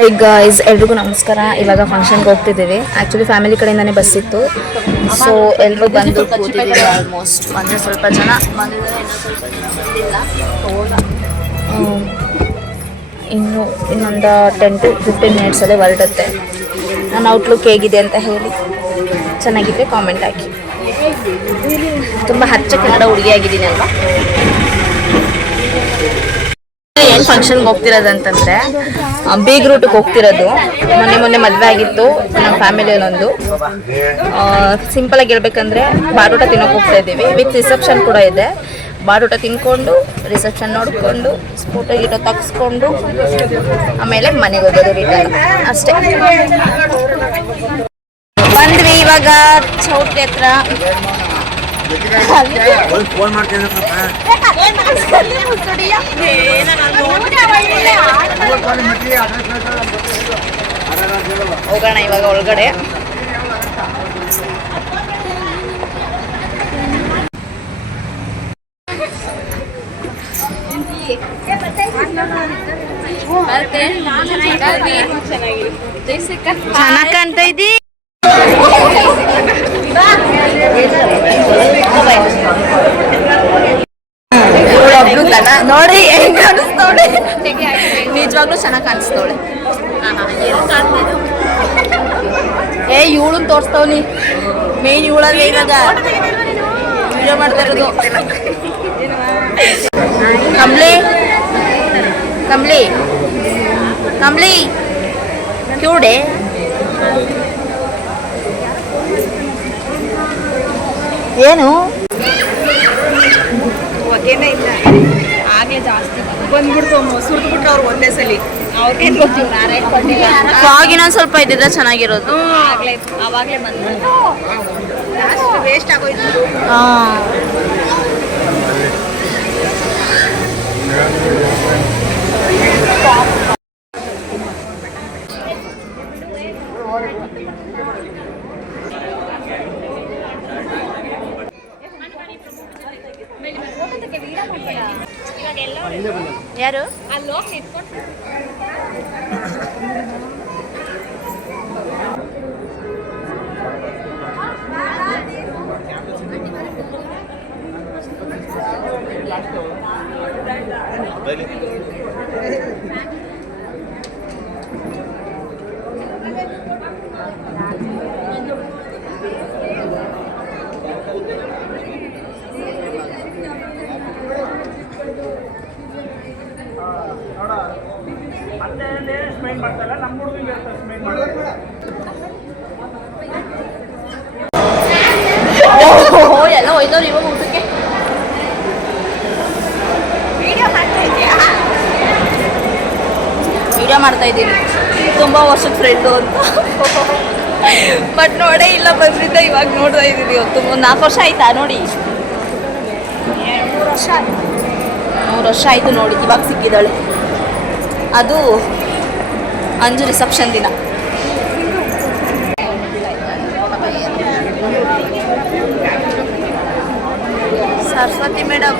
Hi guys, ಎಲ್ರಿಗೂ ನಮಸ್ಕಾರ. ಇವಾಗ ಫಂಕ್ಷನ್ಗೆ ಹೋಗ್ತಿದ್ದೀವಿ. ಆ್ಯಕ್ಚುಲಿ ಫ್ಯಾಮಿಲಿ ಕಡೆಯಿಂದನೇ ಬಸ್ ಇತ್ತು. ಸೊ ಎಲ್ಲರೂ ಬಂದು ಕೂತಿದ್ದೀವಿ. ಆಲ್ಮೋಸ್ಟ್ ಅಂದರೆ ಸ್ವಲ್ಪ ಜನ ಬಂದಿದ್ದಾರೆ, ಇನ್ನೊಂದು 10 to 15 ಮಿನಿಟ್ಸಲ್ಲೇ ಹೊರಡುತ್ತೆ. ನನ್ನ ಔಟ್ಲುಕ್ ಹೇಗಿದೆ ಅಂತ ಹೇಳಿ, ಚೆನ್ನಾಗಿದ್ದರೆ ಕಾಮೆಂಟ್ ಹಾಕಿ. ತುಂಬ ಹಚ್ಚ ಕನ್ನಡ ಹುಡುಗಿಯಾಗಿದ್ದೀನಿ ಅಲ್ವಾ. ಏನು ಫಂಕ್ಷನ್ಗೆ ಹೋಗ್ತಿರೋದಂತಂದರೆ ಬೀಗ್ ರೂಟಿಗೆ ಹೋಗ್ತಿರೋದು. ಮೊನ್ನೆ ಮದುವೆ ಆಗಿತ್ತು ನಮ್ಮ ಫ್ಯಾಮಿಲಿಯಲ್ಲೊಂದು. ಸಿಂಪಲಾಗಿ ಹೇಳ್ಬೇಕಂದ್ರೆ ಬಾಡೂಟ ತಿನ್ನೋಕೆ ಹೋಗ್ತಾ ಇದ್ದೀವಿ. ವಿತ್ ರಿಸೆಪ್ಷನ್ ಕೂಡ ಇದೆ. ಬಾಡೂಟ ತಿನ್ಕೊಂಡು ರಿಸೆಪ್ಷನ್ ನೋಡಿಕೊಂಡು ಫೋಟೋ ಗಿಟೋ ತೆಗೆಸ್ಕೊಂಡು ಆಮೇಲೆ ಮನೆಗೆ ಹೋಗೋದು ರಿಟರ್ನ್ ಅಷ್ಟೇ. ಬಂದ್ವಿ ಇವಾಗ ಚೌಟ್ರಿ ಹತ್ರ. ಹೋಗೋಣ ಇವಾಗ ಒಳಗಡೆ. ಚೆನ್ನಾಗಿ ಕಾಣ್ತಾ ಇದ್ದೀ. ನೋಡಿ ಹೆಂಗ್ ಕಾಣಿಸ್ತವಳೆ, ನಿಜವಾಗ್ಲೂ ಚೆನ್ನಾಗಿ ಕಾಣಿಸ್ತವಳೆ. ಇವಳನ್ನ ತೋರಿಸ್ತವ್ನಿ, ಮೇನ್ ಇವಳಲ್ಲಿ ಇವಾಗ ವಿಡಿಯೋ ಮಾಡ್ತಾ ಇರೋದು. ಕಮ್ಲಿ ಕಮ್ಲಿ ಕಮ್ಲಿ ಕ್ಯೂಡೆ ಏನು ಹೊಗೆನೇ ಇಲ್ಲ. ಆಗ್ಲೇ ಜಾಸ್ತಿ ಬಂದ್ಬಿಡ್ತು, ಸುರಿದ್ಬಿಟ್ರು ಅವ್ರು ಒಂದೇ ಸಲ. ಅವ್ರಿಗೇನು ಗೊತ್ತಿಲ್ಲ, ಫಾಗ್ ಇನ್ನೊಂದು ಸ್ವಲ್ಪ ಇದ್ದಿದ್ರೆ ಚೆನ್ನಾಗಿರೋದು. ಅವಾಗಲೇ ಬಂದ್ಬಿಡ್ತು, ಅಷ್ಟು ವೇಸ್ಟ್ ಆಗೋಯ್ತು. ಯಾರು ಎಲ್ಲ ಹೋಯ್ತವ್ರು ಇವಾಗ ಊಟಕ್ಕೆ. ವಿಡಿಯೋ ಮಾಡ್ತಾ ಇದ್ದೀನಿ, ತುಂಬ ವರ್ಷದ ಫ್ರೆಂಡು ಅಂತ. ಬಟ್ ನೋಡೇ ಇಲ್ಲ, ಬಂದಿದ್ದ ಇವಾಗ ನೋಡ್ತಾ ಇದ್ದೀನಿ. ಇವತ್ತು 4 ವರ್ಷ ಆಯ್ತಾ ನೋಡಿ, 3 ವರ್ಷ ಆಯಿತು ನೋಡಿ. ಇವಾಗ ಸಿಕ್ಕಿದ್ದಾಳೆ. ಅದು ಅಂಜು ರಿಸೆಪ್ಷನ್ ದಿನ. ಸರಸ್ವತಿ ಮೇಡಮ್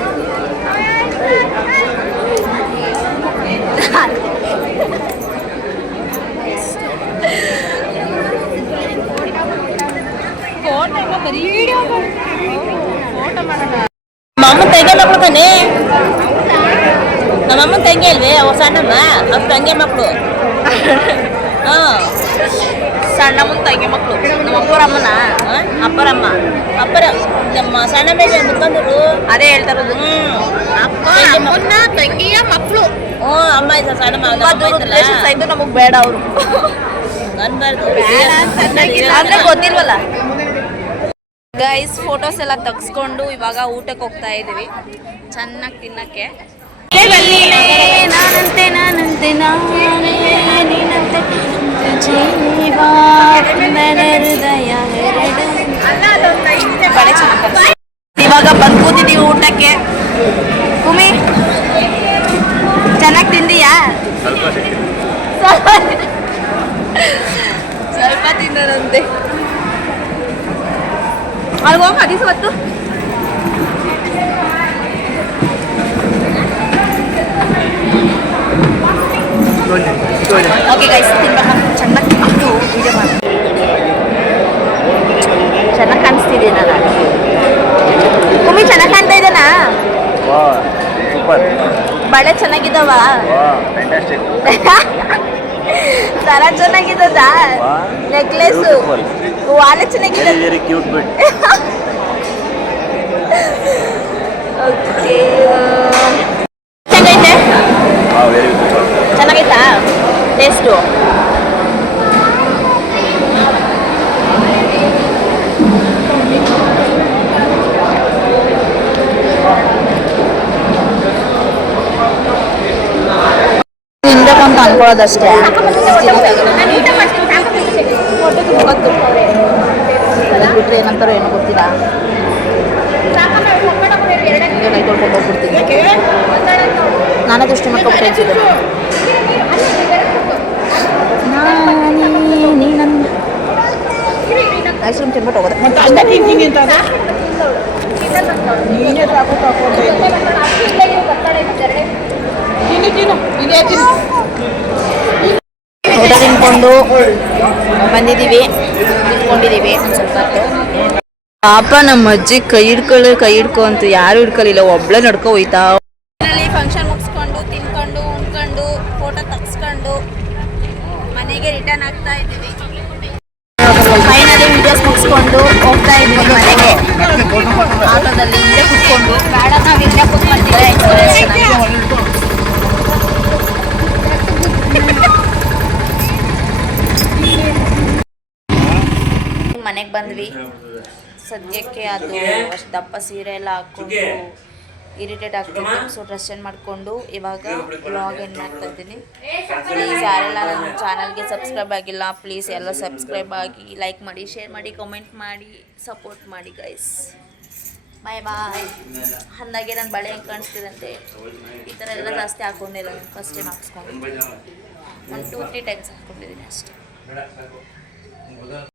ನಮ್ಮಮ್ಮನ ತಂಗಿ ಮಕ್ಕಳು ತಾನೆ, ನಮ್ಮಮ್ಮನ ತಂಗಿ ಅಲ್ವೇ ಅವ ಸಣ್ಣಮ್ಮ, ಅವ್ರ ತಂಗಿ ಮಕ್ಕಳು. ಸಣ್ಣಮ್ಮನ ತಂಗಿ ಮಕ್ಕಳು ನಮ್ಮ ಅಪ್ಪರಮ್ಮನ. ಅಪ್ಪರ ನಮ್ಮ ಸಣ್ಣ ಮೇಲೆ ಮುಖಂಡರು ಅದೇ ಹೇಳ್ತಾ ಇರೋದು. ಅಮ್ಮನ ತಂಗಿಯ ಮಕ್ಕಳು. ಅಮ್ಮ ಆಯ್ತಾ ಸಣ್ಣಮ್ಮ ಆಯ್ತು, ನಮಗ್ ಬೇಡ ಅವರು ಅನ್ಬಾರ್ದು ಅಂದ್ರೆ ಗೊತ್ತಿಲ್ವಲ್ಲ. ಗೈಸ್, ಫೋಟೋಸ್ ಎಲ್ಲ ತೆಗೆಸ್ಕೊಂಡು ಇವಾಗ ಊಟಕ್ಕೆ ಹೋಗ್ತಾ ಇದೀವಿ, ಚೆನ್ನಾಗಿ ತಿನ್ನಕ್ಕೆ. ನಾನಂತೆ ನಾನಂತೆ ನಾನೇ ನೀನಂತೆ ಜೀವ ಹೃದಯ ಎರಡು. ಇವಾಗ ಬಂದು ಕೂತಿದ್ದೀವಿ ಊಟಕ್ಕೆ. ಕುಮಿ, ಚೆನ್ನಾಗಿ ತಿಂದೀಯಾ? ಸ್ವಲ್ಪ ತಿನ್ನೋದಂತೆ. ಅಲ್ಲಿ ಹೋಗಿ ಅದಿಸು. ಓಕೆ ಗೈಸ್ ತಿನ್ಬೇಕಂತ ಚೆನ್ನಾಗಿ ತಿಂದು ವಿಡಿಯೋ ಮಾಡಿ ಚೆನ್ನಾಗಿ ಕಾಣಿಸ್ತಿದೆ ನಾನು ಕುಮ್ಮಿ ಚೆನ್ನಾಗಿ ಕಾಣ್ತಾ ಇದ್ದೇನಾ ಸೂಪರ್ ಬಳೆ ಚೆನ್ನಾಗಿದ್ದಾವ ಫ್ಯಾಂಟಾಸ್ಟಿಕ್ ಸರ ಚೆನ್ನಾಗಿದ್ದದ ನೆಕ್ಲೆಸ್ ವಾಲೆ ಚೆನ್ನಾಗಿದೆ ವೆರಿ ಕ್ಯೂಟ್ ಬಿಟ್ ಓಕೆ ಚೆನ್ನಾಗೈತೆ ವೆರಿ ಸೂಪರ್ ಚೆನ್ನಾಗೈತಾ ಟೇಸ್ಟು ತಿನ್ಬೇಕಂತ ಅನ್ಕೊಳ್ಳೋದಷ್ಟೇ ಬಿಟ್ರೆ ಏನಂತಾರೋ ಏನೋ ಗೊತ್ತಿಲ್ಲ ಹಿಂಗೆ ಕೈ ತೊಳ್ಕೊಂಡು ಹೋಗ್ಬಿಡ್ತೀನಿ ನಾನೇ ದೃಷ್ಟಿ ಮಾಡ್ಕೊಬಿಟ್ಟು ಅನ್ಸಿದೆ ಐಸ್ ಕ್ರೀಮ್ ತಿನ್ಬಿಟ್ಟು ಹೋಗೋದು ಅಷ್ಟೇ ತಿಂತೀನಿ ಅಂತ ನೀನೇ ಸಾಕು ಸಾಕು ಅಂತ ತಿನ್ನು ಇದೇ ತಿನ್ನು ಊಟ ತಿನ್ಕೊಂಡು ಬಂದಿದ್ದೀವಿ ತಿನ್ಕೊಂಡಿದ್ದೀವಿ ಒಂದು ಸ್ವಲ್ಪ ಹೊತ್ತು ಪಾಪ ನಮ್ಮ ಅಜ್ಜಿ ಕೈ ಹಿಡ್ಕೊ ಅಂತ ಯಾರು ಹಿಡ್ಕೊಳ್ಳಿಲ್ಲ ಒಬ್ಳೆ ನಡ್ಕೊ ಹೋಯ್ತಾ ಫಂಕ್ಷನ್ ಮುಗಿಸ್ಕೊಂಡು ತಿನ್ಕೊಂಡು ಉಣ್ಕೊಂಡು ಫೋಟೋ ತೆಗ್ಸ್ಕೊಂಡು ಮನೆಗೆ ರಿಟರ್ನ್ ಆಗ್ತಾ ಇದ್ದೀವಿ ಫೈನಲಿ ವಿಡಿಯೋಸ್ ಮುಗಿಸ್ಕೊಂಡು ಹೋಗ್ತಾ ಇದ್ದೀವಿ ಮನೆಗೆ ಆಟೋದಲ್ಲಿ ಇಲ್ಲೇ ಕುತ್ಕೊಂಡು ಬೇಡ ನಾವು ಇಲ್ಲೇ ಕುತ್ಕೊಂತಿಲ್ಲ ಮನೆಗೆ ಬಂದ್ವಿ ಸದ್ಯಕ್ಕೆ ಅದು ಅಷ್ಟು ದಪ್ಪ ಸೀರೆ ಎಲ್ಲ ಹಾಕ್ಕೊಂಡು ಇರಿಟೇಟ್ ಆಗ್ತಿತ್ತು ಸೊ ಡ್ರೆಸ್ ಚೇಂಜ್ ಮಾಡಿಕೊಂಡು ಇವಾಗ ವ್ಲಾಗ್ ಎಂಡ್ ಮಾಡ್ತಾ ಇದ್ದೀನಿ ಪ್ಲೀಸ್ ಯಾರೆಲ್ಲ ನನ್ನ ಚಾನಲ್ಗೆ ಸಬ್ಸ್ಕ್ರೈಬ್ ಆಗಿಲ್ಲ ಪ್ಲೀಸ್ ಎಲ್ಲ ಸಬ್ಸ್ಕ್ರೈಬ್ ಆಗಿ ಲೈಕ್ ಮಾಡಿ ಶೇರ್ ಮಾಡಿ ಕಮೆಂಟ್ ಮಾಡಿ ಸಪೋರ್ಟ್ ಮಾಡಿ ಗೈಸ್ ಬಾಯ್ ಬಾಯ್ ಅಂದಾಗೆ ನನ್ನ ಬಳೆ ಹೆಂಗೆ ಕಾಣಿಸ್ತಿದಂತೆ ಈ ಥರ ಎಲ್ಲ ಜಾಸ್ತಿ ಹಾಕ್ಕೊಂಡಿಲ್ಲ ನಾನು ಫಸ್ಟ್ ಟೈಮ್ ಹಾಕ್ಸ್ಕೊಂಡು 1-2-3 ಟೈಮ್ಸ್ ಹಾಕ್ಕೊಂಡಿದ್ದೀನಿ ಅಷ್ಟೇ